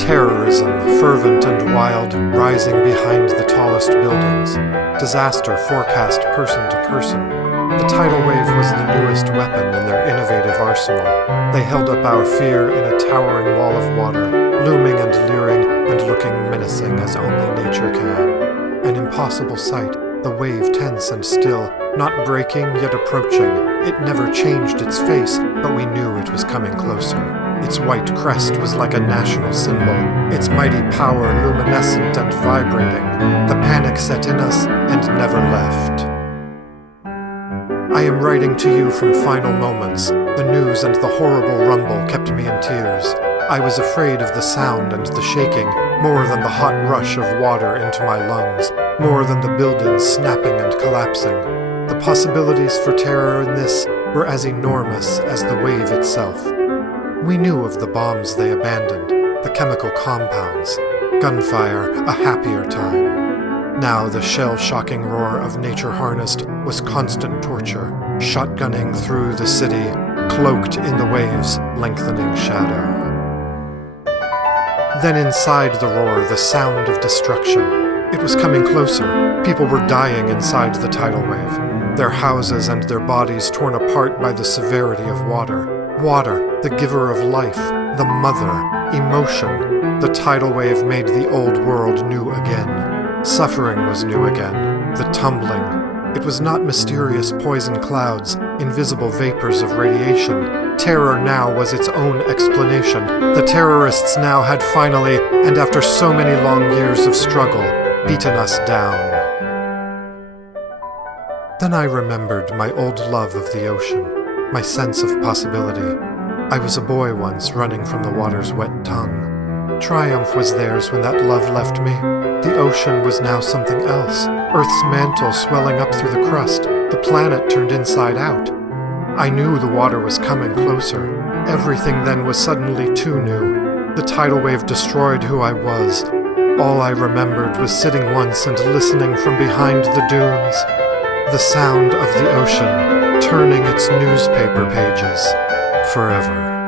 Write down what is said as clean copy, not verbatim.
Terrorism, fervent and wild, rising behind the tallest buildings. Disaster forecast person to person. The tidal wave was the newest weapon in their innovative arsenal. They held up our fear in a towering wall of water, looming and leering and looking menacing as only nature can. An impossible sight, the wave tense and still, not breaking yet approaching. It never changed its face, but we knew it was coming closer. Its white crest was like a national symbol, its mighty power luminescent and vibrating. The panic set in us and never left. I am writing to you from final moments. The news and the horrible rumble kept me in tears. I was afraid of the sound and the shaking, more than the hot rush of water into my lungs, more than the buildings snapping and collapsing. The possibilities for terror in this were as enormous as the wave itself. We knew of the bombs they abandoned, the chemical compounds. Gunfire, a happier time. Now the shell-shocking roar of nature harnessed was constant torture, shotgunning through the city, cloaked in the waves' lengthening shadow. Then inside the roar, the sound of destruction. It was coming closer. People were dying inside the tidal wave, their houses and their bodies torn apart by the severity of water. Water, the giver of life, the mother, emotion. The tidal wave made the old world new again. Suffering was new again. The tumbling. It was not mysterious poison clouds, invisible vapors of radiation. Terror now was its own explanation. The terrorists now had finally, and after so many long years of struggle, beaten us down. Then I remembered my old love of the ocean. My sense of possibility. I was a boy once, running from the water's wet tongue. Triumph was theirs when that love left me. The ocean was now something else. Earth's mantle swelling up through the crust. The planet turned inside out. I knew the water was coming closer. Everything then was suddenly too new. The tidal wave destroyed who I was. All I remembered was sitting once and listening from behind the dunes. The sound of the ocean, turning its newspaper pages forever.